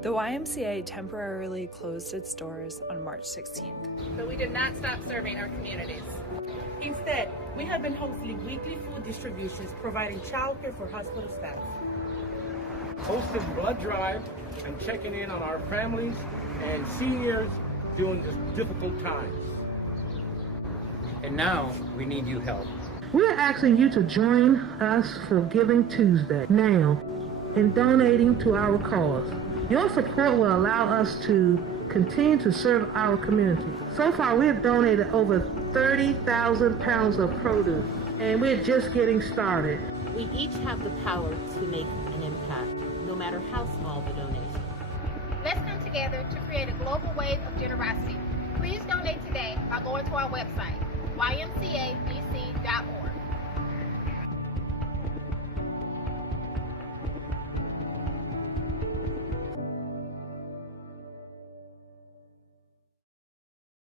The YMCA temporarily closed its doors on March 16th. But we did not stop serving our communities. Instead, we have been hosting weekly food distributions, providing childcare for hospital staff, hosting blood drives and checking in on our families and seniors during this difficult times. And now we need your help. We're asking you to join us for Giving Tuesday now in donating to our cause. Your support will allow us to continue to serve our community. So far, we have donated over 30,000 pounds of produce, and we're just getting started. We each have the power to make an impact, no matter how small the donation. Let's come together to create a global wave of generosity. Please donate today by going to our website, ymcadc.org.